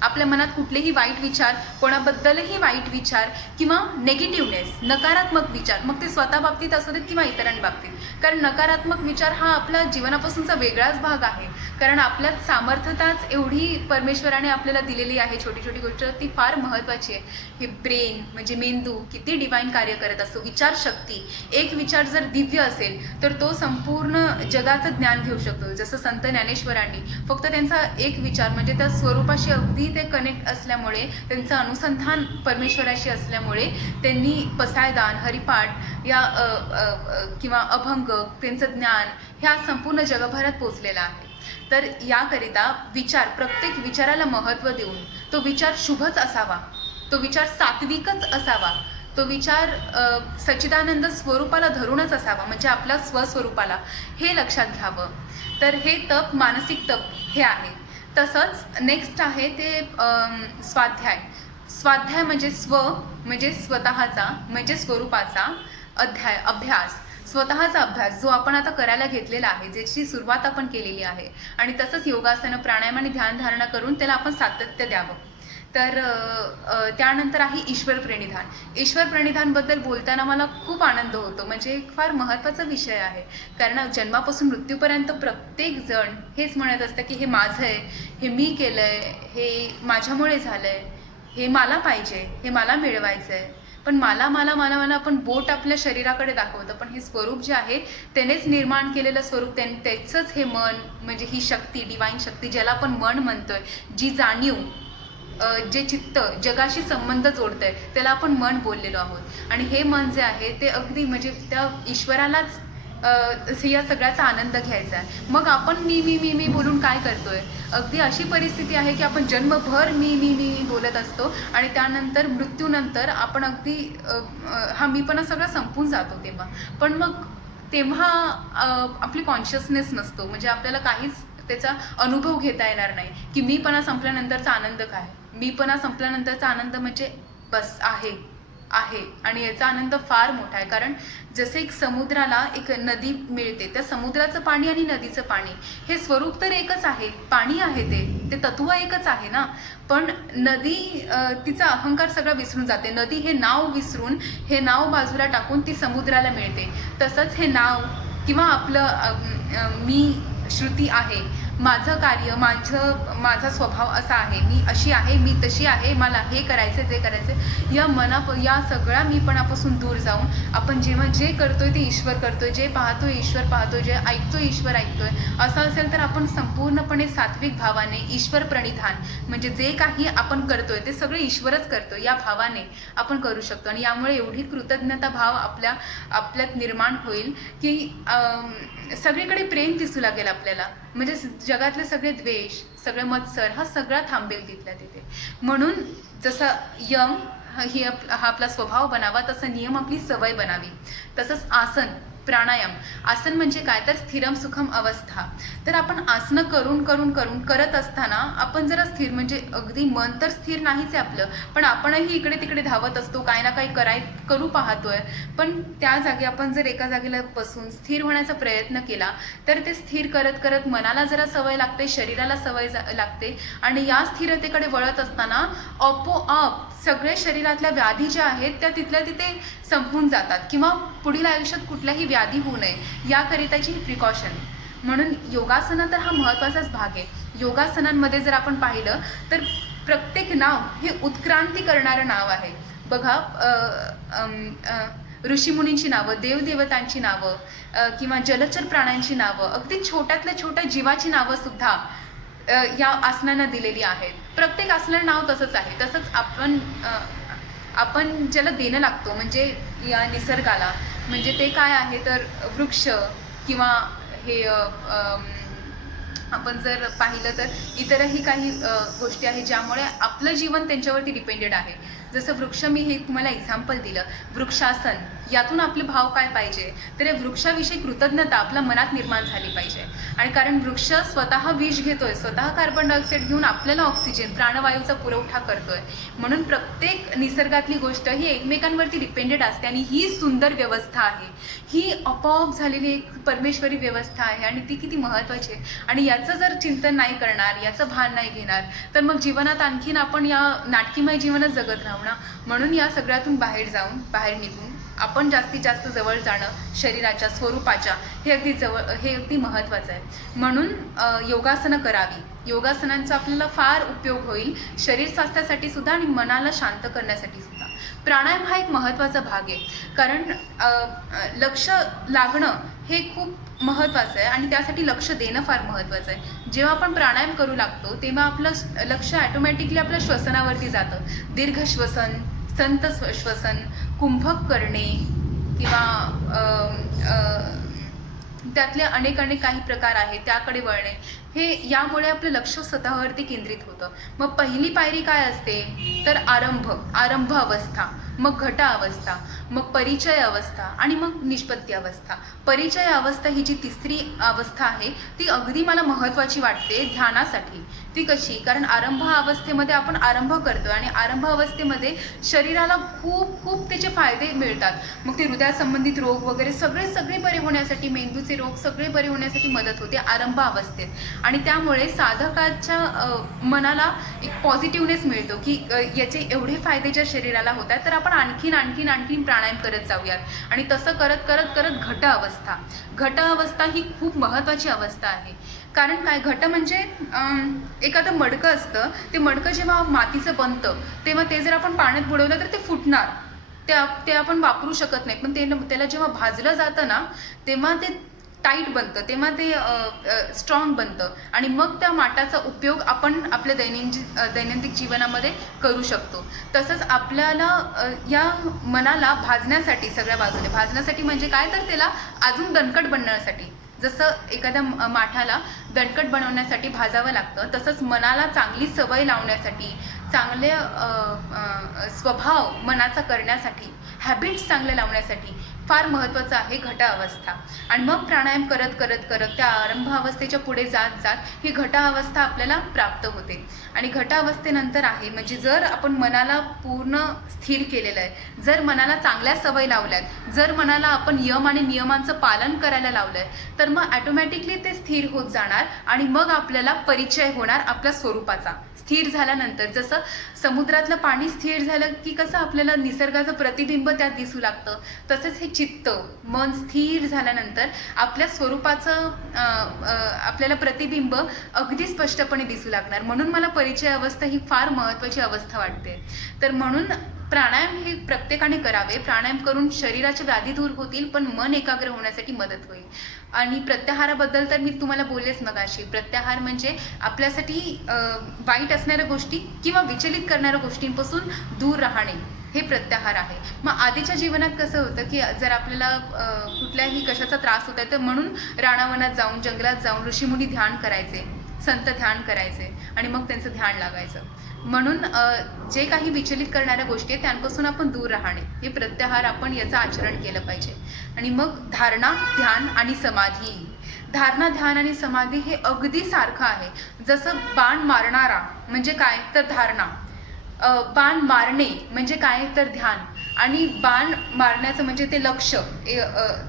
आपल्या मनात कुठलेही वाईट विचार, कोणाबद्दलही वाईट विचार किंवा नेगेटिव्हनेस, नकारात्मक विचार, मग ते स्वतः बाबतीत असू देत किंवा इतरांबाबतीत, कारण नकारात्मक विचार हा आपला जीवनापासूनचा वेगळाच भाग आहे. कारण आपल्यात सामर्थ्यताच एवढी परमेश्वराने आपल्याला दिलेली आहे, छोटी छोटी गोष्ट ती फार महत्त्वाची आहे. हे ब्रेन म्हणजे मेंदू किती डिवाईन कार्य करत असतो, विचारशक्ती, एक विचार जर दिव्य असेल तर तो संपूर्ण जगाचं ज्ञान घेऊ शकतो. जसं संत ज्ञानेश्वरांनी फक्त त्यांचा एक विचार म्हणजे त्या स्वरूपाशी अगदी ते कनेक्ट असल्यामुळे, त्यांचं अनुसंधान परमेश्वराशी असल्यामुळे त्यांनी पसायदान, हरिपाठ या किंवा अभंग, त्यांचं ज्ञान ह्या संपूर्ण जगभरात पोचलेलं आहे. तर याकरिता विचार, प्रत्येक विचाराला महत्त्व देऊन तो विचार शुभच असावा, तो विचार सात्विकच असावा, तो विचार सच्चिदानंद स्वरूपाला धरूनच असावा, म्हणजे आपल्या स्वस्वरूपाला, हे लक्षात घ्यावं. तर हे तप, मानसिक तप हे आहे. तसंच नेक्स्ट आहे ते स्वाध्याय. स्वाध्याय म्हणजे स्व म्हणजे स्वतःचा म्हणजे स्वरूपाचा अभ्यास, स्वतःचा अभ्यास जो आपण आता करायला घेतलेला आहे, ज्याची सुरुवात आपण केलेली आहे. आणि तसंच योगासनं, प्राणायाम आणि ध्यानधारणा करून त्याला आपण सातत्य द्यावं. तर त्यानंतर आहे ईश्वर प्रणिधान. ईश्वर प्रणिधानबद्दल बोलताना मला खूप आनंद होतो, म्हणजे एक फार महत्त्वाचा विषय आहे. कारण जन्मापासून मृत्यूपर्यंत प्रत्येक जण हेच म्हणत असतं की हे माझं आहे, हे मी केलं आहे, हे माझ्यामुळे झालं आहे, हे मला पाहिजे, हे मला मिळवायचं आहे. पण मला आपण बोट आपल्या शरीराकडे दाखवतं, पण हे स्वरूप जे आहे त्यानेच निर्माण केलेलं स्वरूप, त्याचंच हे मन म्हणजे ही शक्ती, डिवाईन शक्ती ज्याला आपण मन म्हणतोय, जी जाणीव, जे चित्त जगाशी संबंध जोडतंय त्याला आपण मन बोललेलो आहोत. आणि हे मन जे आहे ते अगदी म्हणजे त्या ईश्वरालाच या सगळ्याचा आनंद घ्यायचा आहे. मग आपण मी बोलून काय करतोय, अगदी अशी परिस्थिती आहे की आपण जन्मभर मी बोलत असतो आणि त्यानंतर मृत्यूनंतर आपण अगदी हा मीपणा सगळा संपून जातो तेव्हा आपली कॉन्शियसनेस नसतो, म्हणजे आपल्याला काहीच त्याचा अनुभव घेता येणार नाही की मीपणा संपल्यानंतरचा आनंद काय. मीपणा संपल्यानंतरचा आनंद म्हणजे बस आहे आणि याचा आनंद फार मोठा आहे. कारण जसे एक समुद्राला एक नदी मिळते, त्या समुद्राचं पाणी आणि नदीचं पाणी हे स्वरूप तर एकच आहे, पाणी आहे, ते तत्व एकच आहे ना. पण नदी तिचा अहंकार सगळा विसरून जाते, नदी हे नाव विसरून, हे नाव बाजूला टाकून ती समुद्राला मिळते. तसंच हे नाव किंवा आपलं मी श्रुती आहे, माझं कार्य, माझा स्वभाव असा आहे, मी अशी आहे, मी तशी आहे, मला हे करायचं ते करायचं, या सगळ्या मीपणापासून दूर जाऊन आपण जेव्हा जे करतोय ते ईश्वर करतोय, जे पाहतोय ईश्वर पाहतोय, जे ऐकतोय ईश्वर ऐकतोय, असं असेल तर आपण संपूर्णपणे सात्विक भावाने ईश्वर प्रणिधान म्हणजे जे काही आपण करतोय ते सगळं ईश्वरच करतोय या भावाने आपण करू शकतो. आणि यामुळे एवढी कृतज्ञता भाव आपल्यात निर्माण होईल की सगळीकडे प्रेम दिसू लागेल आपल्याला, म्हणजे जगातले सगळे द्वेष, सगळे मत्सर हा सगळा थांबेल तिथल्या तिथे. म्हणून जसं यम हा आपला स्वभाव बनावा, तसं नियम आपली सवय बनावी. तसंच आसन प्राणायाम. आसन म्हणजे काय तर स्थिरम सुखम अवस्था. तर आपण आसनं करून करून करून करत असताना आपण जरा स्थिर, म्हणजे अगदी मन तर स्थिर नाहीच आहे आपलं, पण आपणही इकडे तिकडे धावत असतो, काही ना काही करू पाहतोय. पण त्या जागी आपण जर एका जागेला बसून स्थिर होण्याचा प्रयत्न केला तर ते स्थिर करत करत मनाला जरा सवय लागते, शरीराला सवय लागते, आणि या स्थिरतेकडे वळत असताना आपोआप सगळे शरीरातल्या व्याधी ज्या आहेत त्या तिथल्या तिथे संपून जातात, किंवा पुढील आयुष्यात कुठल्याही व्याधी होऊ नये याकरिताची प्रिकॉशन. म्हणून योगासनं तर हा महत्त्वाचाच भाग आहे. योगासनांमध्ये जर आपण पाहिलं तर प्रत्येक नाव हे उत्क्रांती करणारं नाव आहे. बघा, ऋषीमुनींची नावं, देवदेवतांची नावं, किंवा जलचर प्राण्यांची नावं, अगदी छोट्यातल्या छोट्या जीवाची नावं सुद्धा या आसनांना दिलेली आहेत. प्रत्येक आसनाचं नाव तसंच आहे. तसंच आपण ज्याला देणं लागतो म्हणजे या निसर्गाला, म्हणजे ते काय आहे तर वृक्ष, किंवा हे आपण जर पाहिलं तर इतरही काही गोष्टी आहेत ज्यामुळे आपलं जीवन त्यांच्यावरती डिपेंडेड आहे. जसं वृक्ष, मी हे तुम्हाला एक्झाम्पल दिलं, वृक्षासन, यातून आपले भाव काय पाहिजे तर या वृक्षाविषयी कृतज्ञता आपल्या मनात निर्माण झाली पाहिजे. आणि कारण वृक्ष स्वतः विष घेतोय, स्वतः कार्बन डायऑक्साईड घेऊन आपल्याला ऑक्सिजन, प्राणवायूचा पुरवठा करतोय. म्हणून प्रत्येक निसर्गातली गोष्ट ही एकमेकांवरती डिपेंडेड असते, आणि ही सुंदर व्यवस्था आहे, ही आपोआप झालेली एक परमेश्वरी व्यवस्था आहे, आणि ती किती महत्त्वाची आहे. आणि याचं जर चिंतन नाही करणार, याचं भान नाही घेणार, तर मग जीवनात आणखीन आपण या नाटकीमय जीवनच जगत राहू ना. म्हणून या सगळ्यातून बाहेर निघून आपण जास्तीत जास्त जवळ जाणं शरीराच्या स्वरूपाच्या, हे अगदी महत्त्वाचं आहे. म्हणून योगासनं करावी. योगासनांचा आपल्याला फार उपयोग होईल, शरीर स्वास्थ्यासाठी सुद्धा आणि मनाला शांत करण्यासाठी सुद्धा. प्राणायाम हा एक महत्त्वाचा भाग आहे, कारण लक्ष लागणं हे खूप महत्त्वाचं आहे, आणि त्यासाठी लक्ष देणं फार महत्त्वाचं आहे. जेव्हा आपण प्राणायाम करू लागतो तेव्हा आपलं लक्ष ॲटोमॅटिकली आपल्या श्वसनावरती जातं. दीर्घ श्वसन, संत श्वसन, कुंभक करणे, किंवा त्यातले अनेक काही प्रकार आहेत त्याकडे वळणे, हे यामुळे आपलं लक्ष स्वतःवरती केंद्रित होतं. मग पहिली पायरी काय असते तर आरंभ अवस्था, मग घट अवस्था, मग परिचय अवस्था, आणि मग निष्पत्ती अवस्था. परिचय अवस्था ही जी तिसरी अवस्था आहे ती अगदी मला महत्त्वाची वाटते ध्यानासाठी. ती कशी, कारण आरंभ अवस्थेमध्ये आपण आरंभ करतो, आणि आरंभ अवस्थेमध्ये शरीराला खूप त्याचे फायदे मिळतात. मग ते हृदयासंबंधित रोग वगैरे सगळे बरे होण्यासाठी, मेंदूचे रोग सगळे बरे होण्यासाठी मदत होते आरंभ अवस्थेत. आणि त्यामुळे साधकाच्या मनाला एक पॉझिटिव्हनेस मिळतो की याचे एवढे फायदे ज्या शरीराला होत आहेत, तर आपण आणखीन प्राणायाम करत जाऊयात. आणि तसं करत घट अवस्था ही खूप महत्त्वाची अवस्था आहे. कारण काय, घट म्हणजे एखादं मडकं असतं, ते मडकं जेव्हा मातीचं बनतं तेव्हा ते जर आपण पाण्यात बुडवलं तर ते फुटणार, ते आपण वापरू शकत नाही. पण त्याला जेव्हा भाजलं जातं ना तेव्हा ते टाईट बनतं, तेव्हा ते स्ट्रॉंग बनतं, आणि मग त्या माठाचा उपयोग आपण आपल्या दैनंदिन जीवनामध्ये करू शकतो. तसंच आपल्याला या मनाला भाजण्यासाठी, सगळ्या बाजूने भाजण्यासाठी म्हणजे काय तर त्याला अजून दणकट बनण्यासाठी, जसं एखाद्या माठाला दणकट बनवण्यासाठी भाजावं लागतं, तसंच मनाला चांगली सवय लावण्यासाठी, चांगले स्वभाव मनाचा करण्यासाठी, हॅबिट्स चांगले लावण्यासाठी फार महत्त्वाचं आहे घट अवस्था. आणि मग प्राणायाम करत त्या आरंभ अवस्थेच्या पुढे जात ही घट अवस्था आपल्याला प्राप्त होते. आणि घट अवस्थेनंतर आहे म्हणजे जर आपण मनाला पूर्ण स्थिर केलेलं आहे, जर मनाला चांगल्या सवय लावल्यात, जर मनाला आपण यम आणि नियमांचं पालन करायला लावलंय, तर मग ॲटोमॅटिकली ते स्थिर होत जाणार, आणि मग आपल्याला परिचय होणार आपल्या स्वरूपाचा. स्थिर झाल्यानंतर, जसं समुद्रातलं पाणी स्थिर झालं की कसं आपल्याला निसर्गाचं प्रतिबिंब त्यात दिसू लागतं, तसंच हे चित्त, मन स्थिर झाल्यानंतर आपल्या स्वरूपाचं आपल्याला प्रतिबिंब अगदी स्पष्टपणे दिसू लागणार. म्हणून मला परिचय अवस्था ही फार महत्त्वाची अवस्था वाटते. तर म्हणून प्राणायाम हे प्रत्येकाने करावे. प्राणायाम करून शरीराच्या व्याधी दूर होतील, पण मन एकाग्र होण्यासाठी मदत होईल. आणि प्रत्याहाराबद्दल तर मी तुम्हाला बोललेच मगाशी. प्रत्याहार म्हणजे आपल्यासाठी वाईट असणाऱ्या गोष्टी किंवा विचलित करणाऱ्या गोष्टींपासून दूर राहणे, हे प्रत्याहार आहे. मग आधीच्या जीवनात कसं होतं की जर आपल्याला कुठल्याही कशाचा त्रास होता तर म्हणून रानावनात जाऊन, जंगलात जाऊन ऋषीमुनी ध्यान करायचे, संत ध्यान करायचे, आणि मग त्यांचं ध्यान लागायचं. म्हणून जे काही विचलित करणाऱ्या गोष्टी आहेत त्यांपासून आपण दूर राहणे, हे प्रत्याहार आपण याचं आचरण केलं पाहिजे. आणि मग धारणा, ध्यान आणि समाधी. धारणा, ध्यान आणि समाधी हे अगदी सारखं आहे. जसं बाण मारणारा म्हणजे काय तर धारणा, बाण मारणे म्हणजे काय तर ध्यान, आणि बाण मारण्याचं म्हणजे ते लक्ष,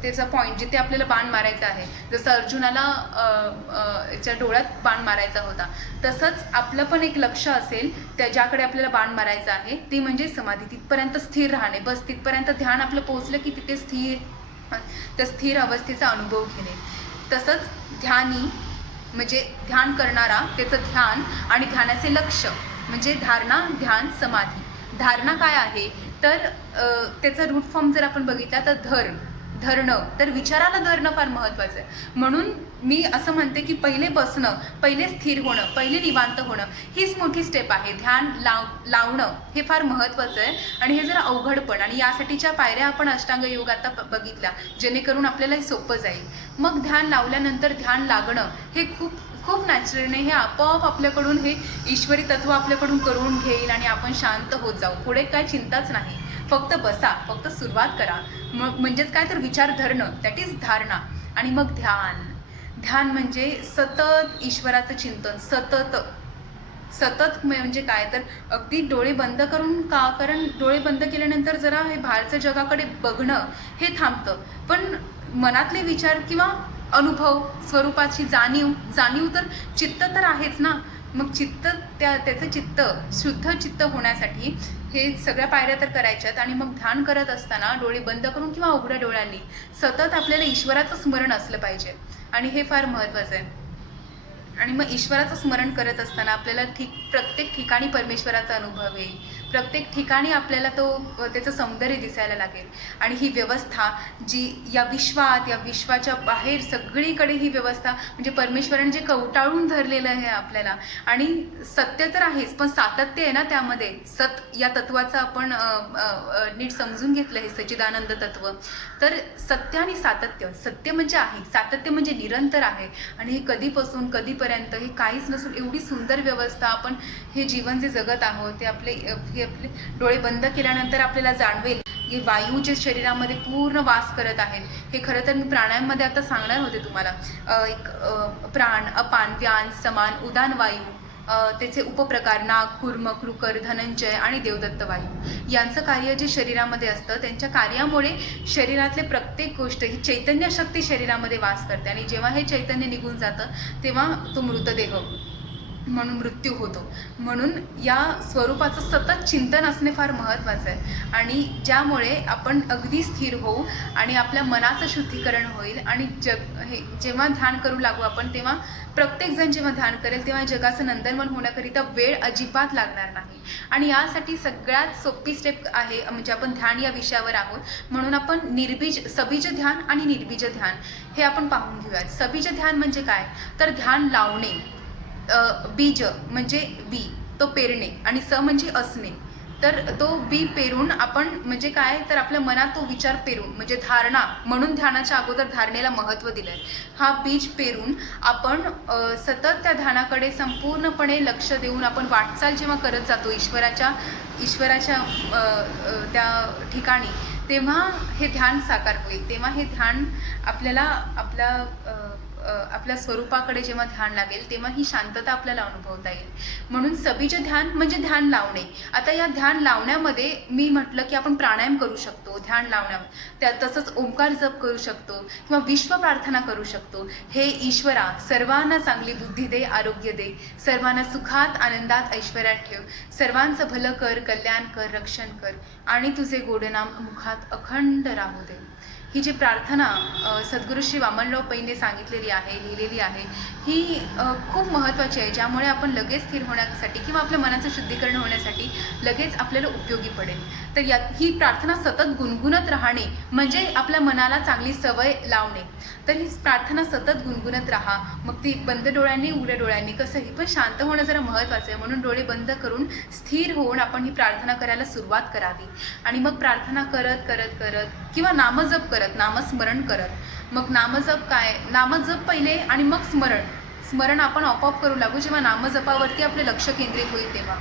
त्याचा पॉईंट जिथे आपल्याला बाण मारायचा आहे. जसं अर्जुनाला याच्या डोळ्यात बाण मारायचा होता, तसंच आपलं पण एक लक्ष असेल त्या ज्याकडे आपल्याला बाण मारायचं आहे, ती म्हणजे समाधी. तिथपर्यंत स्थिर राहणे, बस तिथपर्यंत ध्यान आपलं पोहोचलं की तिथे त्या स्थिर अवस्थेचा अनुभव घेणे. तसंच ध्यानी म्हणजे ध्यान करणारा, त्याचं ध्यान आणि ध्यानाचे लक्ष म्हणजे धारणा, ध्यान, समाधी. धारणा काय आहे तर त्याचा रूट फॉर्म जर आपण बघितला तर धरणं, तर विचाराला धरणं फार महत्त्वाचं आहे. म्हणून मी असं म्हणते की पहिले बसणं, पहिले स्थिर होणं, पहिले निवांत होणं हीच मोठी स्टेप आहे. ध्यान लावणं हे फार महत्त्वाचं आहे आणि हे जरा अवघड पण, आणि यासाठीच्या पायऱ्या आपण अष्टांग योग आता बघितल्या, जेणेकरून आपल्याला हे सोपं जाईल. मग ध्यान लावल्यानंतर ध्यान लागणं हे खूप नॅचरलने, हे आपोआप आपल्याकडून हे ईश्वरी तत्व आपल्याकडून करून घेईल आणि आपण शांत होत जाऊ. पुढे काय चिंताच नाही, फक्त बसा, फक्त सुरुवात करा. मग म्हणजेच काय तर विचार धरणं, दॅट इज धारणा. आणि मग ध्यान म्हणजे सतत ईश्वराचं चिंतन, सतत म्हणजे काय तर अगदी डोळे बंद करून का, कारण डोळे बंद केल्यानंतर जरा हे बाहेरच्या जगाकडे बघणं हे थांबतं, पण मनातले विचार किंवा अनुभव, स्वरूपाची जाणीव तर चित्त तर आहेच ना. मग त्याचं चित्त शुद्ध चित्त होण्यासाठी हे सगळ्या पायऱ्या तर करायच्यात. आणि मग ध्यान करत असताना डोळे बंद करून किंवा उघड्या डोळ्यांनी सतत आपल्याला ईश्वराचं स्मरण असलं पाहिजे, आणि हे फार महत्त्वाचं आहे. आणि मग ईश्वराचं स्मरण करत असताना आपल्याला प्रत्येक ठिकाणी परमेश्वराचा अनुभव येईल, प्रत्येक ठिकाणी आपल्याला त्याचं सौंदर्य दिसायला लागेल. आणि ही व्यवस्था जी या विश्वाच्या बाहेर सगळीकडे ही व्यवस्था म्हणजे परमेश्वराने जे कवटाळून धरलेलं आहे आपल्याला, आणि सत्य तर आहेच पण सातत्य आहे ना त्यामध्ये. या तत्वाचं आपण नीट समजून घेतलं हे सच्चिदानंद तत्व. तर सत्य आणि सातत्य, सत्य म्हणजे आहे, सातत्य म्हणजे निरंतर आहे, आणि हे कधीपासून कधीपर्यंत हे काहीच नसून एवढी सुंदर व्यवस्था आपण हे जीवन जे जगत आहोत ते आपले डोळे बंद केल्यानंतर आपल्याला जाणवेल की वायू जे शरीरामध्ये पूर्ण वास करत आहेत. हे खरं तर मी प्राणायाममध्ये आता सांगणार होते तुम्हाला. एक प्राण, अपान, व्यान, समान, उदान वायू, त्याचे उपप्रकार नाग, कूर्म, कृकर, धनंजय आणि देवदत्त वायू यांचं कार्य जे शरीरामध्ये असतं, त्यांच्या कार्यामुळे शरीरातले प्रत्येक गोष्ट ही चैतन्य शक्ती शरीरामध्ये वास करते, आणि जेव्हा हे चैतन्य निघून जातं तेव्हा तो मृतदेह म्हणून मृत्यू होतो. म्हणून या स्वरूपाचं सतत चिंतन असणे फार महत्त्वाचं आहे, आणि ज्यामुळे आपण अगदी स्थिर होऊ आणि आपल्या मनाचं शुद्धीकरण होईल. आणि हे जेव्हा ध्यान करू लागू आपण, तेव्हा प्रत्येकजण जेव्हा ध्यान करेल तेव्हा जगाचं नंदनवन होण्याकरिता वेळ अजिबात लागणार नाही. आणि यासाठी सगळ्यात सोपी स्टेप आहे, म्हणजे आपण ध्यान या विषयावर आहोत म्हणून आपण सबीज ध्यान आणि निर्बीज ध्यान हे आपण पाहून घेऊयात. सबीज ध्यान म्हणजे काय तर ध्यान लावणे, बीज म्हणजे बी, तो पेरणे, आणि स म्हणजे असणे. तर तो बी पेरून आपण म्हणजे काय तर आपल्या मनात तो विचार पेरून म्हणजे धारणा, म्हणून ध्यानाच्या अगोदर धारणेला महत्त्व दिलंय. हा बीज पेरून आपण सतत त्या ध्यानाकडे संपूर्णपणे लक्ष देऊन आपण वाटचाल जेव्हा करत जातो ईश्वराच्या त्या ठिकाणी, तेव्हा हे ध्यान साकार होईल. तेव्हा हे ध्यान आपल्याला आपल्या स्वरूपाकडे जेव्हा ध्यान लागेल तेव्हा ही शांतता आपल्याला अनुभवता येईल. म्हणून सबीज ध्यान म्हणजे ध्यान लावणे. आता या ध्यान लावण्यामध्ये मी म्हटलं की आपण प्राणायाम करू शकतो ध्यान लावण्यावर, तसंच ओंकार जप करू शकतो किंवा विश्व प्रार्थना करू शकतो. हे ईश्वरा सर्वांना चांगली बुद्धी दे, आरोग्य दे, सर्वांना सुखात आनंदात ऐश्वर्यात ठेव, सर्वांचं भलं कर, कल्याण कर, रक्षण कर, आणि तुझे गोडनाम मुखात अखंड राहू दे. ही जी प्रार्थना सद्गुरू श्री वामनराव पैंने सांगितलेली आहे, लिहिलेली आहे, ही खूप महत्त्वाची आहे, ज्यामुळे आपण लगेच स्थिर होण्यासाठी किंवा आपल्या मनाचं शुद्धीकरण होण्यासाठी लगेच आपल्याला उपयोगी पडेल. तर ही प्रार्थना सतत गुणगुणत राहणे म्हणजे आपल्या मनाला चांगली सवय लावणे. तर ही प्रार्थना सतत गुणगुणत राहा. मग ती बंद डोळ्यांनी उघड्या डोळ्यांनी कसंही, पण शांत होणं जरा महत्त्वाचं आहे, म्हणून डोळे बंद करून स्थिर होऊन आपण ही प्रार्थना करायला सुरुवात करावी. आणि मग प्रार्थना करत करत करत किंवा नामजप करत, नामस्मरण करत, मग नामजप काय, नामजप पहिले आणि मग स्मरण आपण आपोआप करू लागू जेव्हा नामजपावरती आपले लक्ष केंद्रित होईल तेव्हा.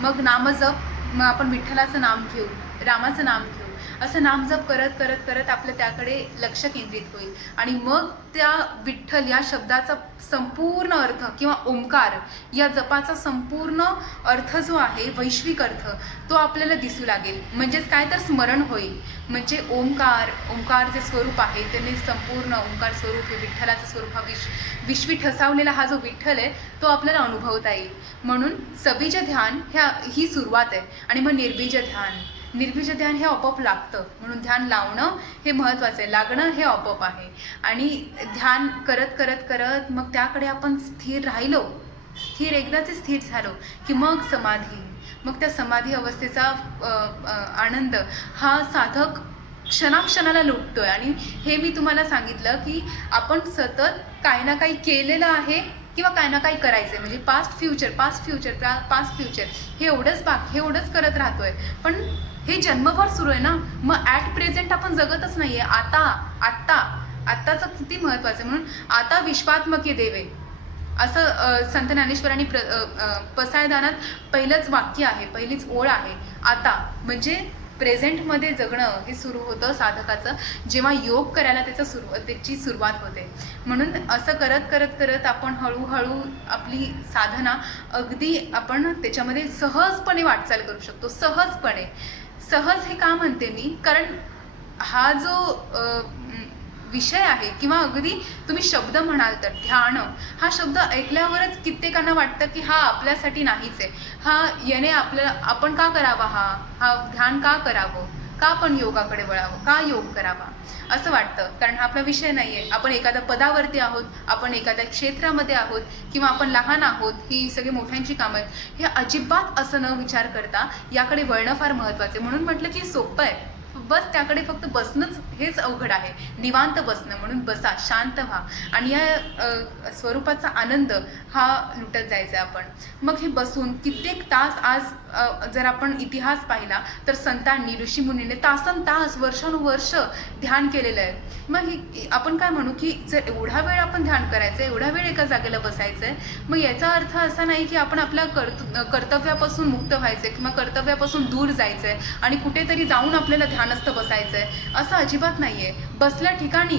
मग नामजप, मग आपण विठ्ठलाचं नाम घेऊ, रामाचं नाम घेऊ, असं नामजप करत करत करत आपलं त्याकडे लक्ष केंद्रित होईल आणि मग त्या विठ्ठल या शब्दाचा संपूर्ण अर्थ किंवा ओंकार या जपाचा संपूर्ण अर्थ जो आहे, वैश्विक अर्थ, तो आपल्याला दिसू लागेल. म्हणजेच काय तर स्मरण होईल. म्हणजे ओंकार जे स्वरूप आहे त्याने संपूर्ण ओंकार स्वरूप हे विठ्ठलाचं स्वरूप, हा विश्वी ठसावलेला हा जो विठ्ठल आहे तो आपल्याला अनुभवता येईल. म्हणून सबीज ध्यान ही सुरुवात आहे. आणि मग निर्बीज ध्यान हे आपोआप लागतं. म्हणून ध्यान लावणं हे महत्त्वाचं आहे, लागणं हे आपोआप आहे. आणि ध्यान करत करत करत मग त्याकडे आपण स्थिर राहिलो, एकदाच स्थिर झालो की मग समाधी, मग त्या समाधी अवस्थेचा आनंद हा साधक क्षणाक्षणाला लुटतोय. आणि हे मी तुम्हाला सांगितलं की आपण सतत काही ना काही केलेलं आहे किंवा काही ना काही करायचं आहे. म्हणजे पास्ट फ्युचर हे एवढंच करत राहतोय. पण हे जन्मभर सुरू आहे ना. मग ॲट प्रेझेंट आपण जगतच नाही आहे. आत्ताचं किती महत्त्वाचं आहे. म्हणून आता विश्वात्मके देवे असं संत ज्ञानेश्वरांनी पसायदानात पहिलंच वाक्य आहे, पहिलीच ओळ आहे. आता म्हणजे प्रेझेंटमध्ये जगणं हे सुरू होतं साधकाचं जेव्हा योग करायला त्याची सुरुवात होते. म्हणून असं करत आपण हळूहळू आपली साधना अगदी आपण त्याच्यामध्ये सहजपणे वाटचाल करू शकतो. सहज हे का म्हणते मी, कारण हा जो विषय आहे किंवा अगदी तुम्ही शब्द म्हणाल तर ध्यान हा शब्द ऐकल्यावरच कित्येकांना वाटतं की हा आपल्यासाठी नाहीच आहे. याने आपण का करावा, हा ध्यान का करावं, का आपण योगाकडे वळावं, का योग करावा असं वाटतं. कारण हा आपला विषय नाही आहे. आपण एखाद्या पदावरती आहोत, आपण एखाद्या क्षेत्रामध्ये आहोत किंवा आपण लहान आहोत, ही सगळी मोठ्यांची कामं आहेत. हे अजिबात असं न विचार करता याकडे वळणं फार महत्त्वाचं आहे. म्हणून म्हटलं की सोपं आहे, बस त्याकडे फक्त बसणंच हेच अवघड आहे. निवांत बसणं. म्हणून बसा, शांत व्हा आणि या स्वरूपाचा आनंद हा लुटत जायचा आपण. मग हे बसून कित्येक तास, आज जर आपण इतिहास पाहिला तर संतांनी, ऋषीमुनींनी तासनतास, वर्षानुवर्ष ध्यान केलेलं आहे. मग आपण काय म्हणू की जर एवढा वेळ आपण ध्यान करायचं, एवढा वेळ एका जागेला बसायचं आहे, मग याचा अर्थ असा नाही की आपण आपल्या कर्तव्यापासून मुक्त व्हायचं आहे किंवा कर्तव्यापासून दूर जायचं आहे आणि कुठेतरी जाऊन आपल्याला ध्यानस्थ बसायचं आहे, असं अजिबात नाही आहे.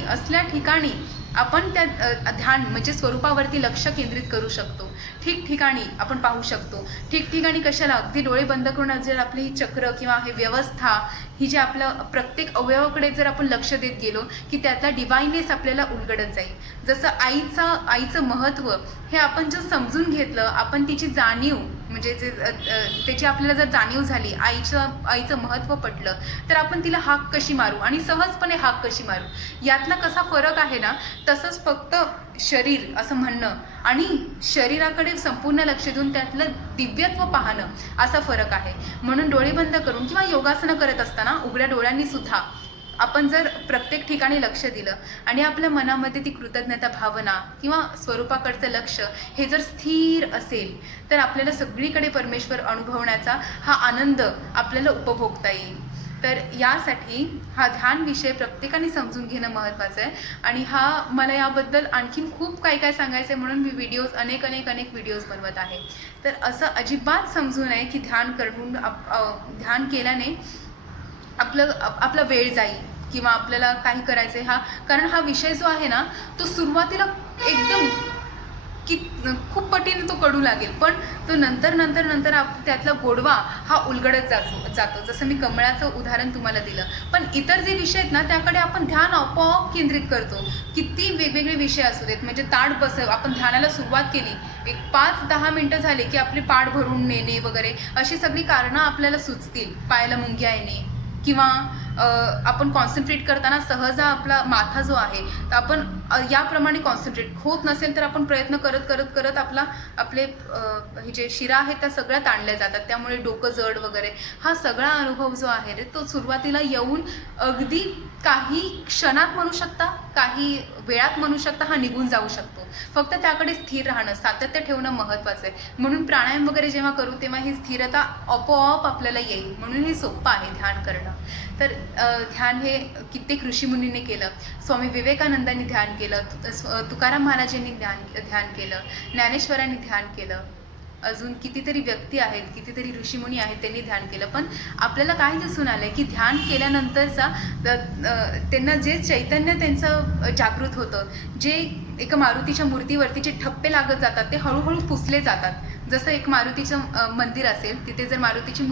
असल्या ठिकाणी आपण त्या ध्यान म्हणजे स्वरूपावरती लक्ष केंद्रित करू शकतो. ठिकठिकाणी आपण पाहू शकतो. ठिकठिकाणी कशाला, अगदी डोळे बंद करून जर आपली ही चक्र किंवा हे व्यवस्था ही जी आपलं प्रत्येक अवयवाकडे जर आपण लक्ष देत गेलो की त्यातला डिवाइननेस आपल्याला उलगडत जाईल. जसं आईचं महत्त्व हे आपण जर समजून घेतलं, आपण तिची जाणीव म्हणजे त्याची आपल्याला जर जाणीव झाली, आईचं महत्त्व पटलं, तर आपण तिला हाक कशी मारू आणि सहजपणे हाक कशी मारू, यातला कसा फरक आहे ना, तसंच फक्त शरीर असं म्हणणं आणि शरीराकडे संपूर्ण लक्ष देऊन त्यातलं दिव्यत्व पाहणं असा फरक आहे. म्हणून डोळे बंद करून किंवा योगासनं करत असताना उघड्या डोळ्यांनी सुद्धा आपण जर प्रत्येक ठिकाणी लक्ष दिलं आणि आपल्या मनामध्ये ती कृतज्ञता भावना किंवा स्वरूपाकडचं लक्ष हे जर स्थिर असेल तर आपल्याला सगळीकडे परमेश्वर अनुभवण्याचा हा आनंद आपल्याला उपभोगता येईल. तर यासाठी हा ध्यान विषय प्रत्येकाने समजून घेणं महत्त्वाचं आहे. आणि मला याबद्दल आणखीन खूप काय सांगायचं आहे, म्हणून मी व्हिडिओज अनेक व्हिडिओज बनवत आहे. तर असं अजिबात समजू नये की ध्यान केल्याने आपला वेळ जाईल किंवा आपल्याला काही करायचं आहे. कारण हा विषय जो आहे ना, तो सुरुवातीला एकदम खूप पटीने तो कडू लागेल, पण तो नंतर त्यातला गोडवा हा उलगडत जातो. जसं मी कमळाचं उदाहरण तुम्हाला दिलं. पण इतर जे विषय आहेत ना, त्याकडे आपण ध्यान आपोआप केंद्रित करतो. किती वेगवेगळे विषय असू देत, म्हणजे ताट बसव, आपण ध्यानाला सुरुवात केली, एक 5-10 मिनटं झाली की आपली पाठ भरून नेणे वगैरे अशी सगळी कारणं आपल्याला सुचतील. पायाला मुंग्या येणे किंवा आपण कॉन्सन्ट्रेट करताना सहज आपला माथा जो आहे तर आपण याप्रमाणे कॉन्सन्ट्रेट होत नसेल तर आपण प्रयत्न करत आपले हे जे शिरा आहेत त्या सगळ्या ताणल्या जातात. त्यामुळे डोकं जड वगैरे हा सगळा अनुभव जो आहे रे, तो सुरुवातीला येऊन अगदी काही क्षणात म्हणू शकता, काही वेळात म्हणू शकता, हा निघून जाऊ शकतो. फक्त त्याकडे स्थिर राहणं, सातत्य ठेवणं महत्त्वाचं आहे. म्हणून प्राणायाम वगैरे जेव्हा करू तेव्हा ही स्थिरता आपोआप आपल्याला येईल. म्हणून हे सोपं आहे ध्यान करणं. तर ध्यान हे कित्येक ऋषीमुनींनी केलं. स्वामी विवेकानंदांनी ध्यान केलं, तुकाराम महाराजांनी ध्यान केलं, ज्ञानेश्वरांनी ध्यान केलं, अजून कितीतरी व्यक्ती आहेत, कितीतरी ऋषीमुनी आहेत, त्यांनी ध्यान केलं. पण आपल्याला काय दिसून आलं की ध्यान केल्यानंतरचा त्यांना जे चैतन्य त्यांचं जागृत होतं, जे एका मारुतीच्या मूर्तीवरती जे ठप्पे लागत जातात ते हळूहळू पुसले जातात. जसं एक मारुतीचं मंदिर असेल, तिथे जर मारुतीची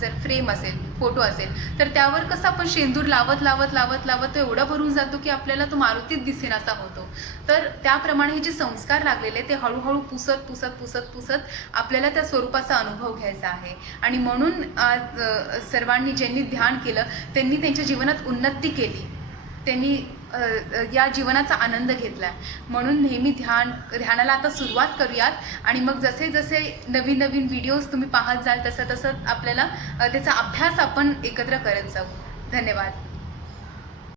जर फ्रेम असेल, फोटो असेल, तर त्यावर कसं आपण शेंदूर लावत लावत लावत लावत तो एवढा भरून जातो की आपल्याला तो मारुतीच दिसेनासा होतो. तर त्याप्रमाणे हे जे संस्कार लागलेले ते हळूहळू पुसत पुसत पुसत पुसत आपल्याला त्या स्वरूपाचा अनुभव घ्यायचा आहे. आणि म्हणून सर्वांनी ज्यांनी ध्यान केलं त्यांनी त्यांच्या जीवनात उन्नती केली, त्यांनी या जीवनाचा आनंद घेतला. म्हणून नेहमी ध्यानाला आता सुरुवात करूयात. आणि मग जसे जसे नवीन नवीन व्हिडिओज तुम्ही पाहत जाल तसं तसं आपल्याला त्याचा अभ्यास आपण एकत्र करत जाऊ. धन्यवाद.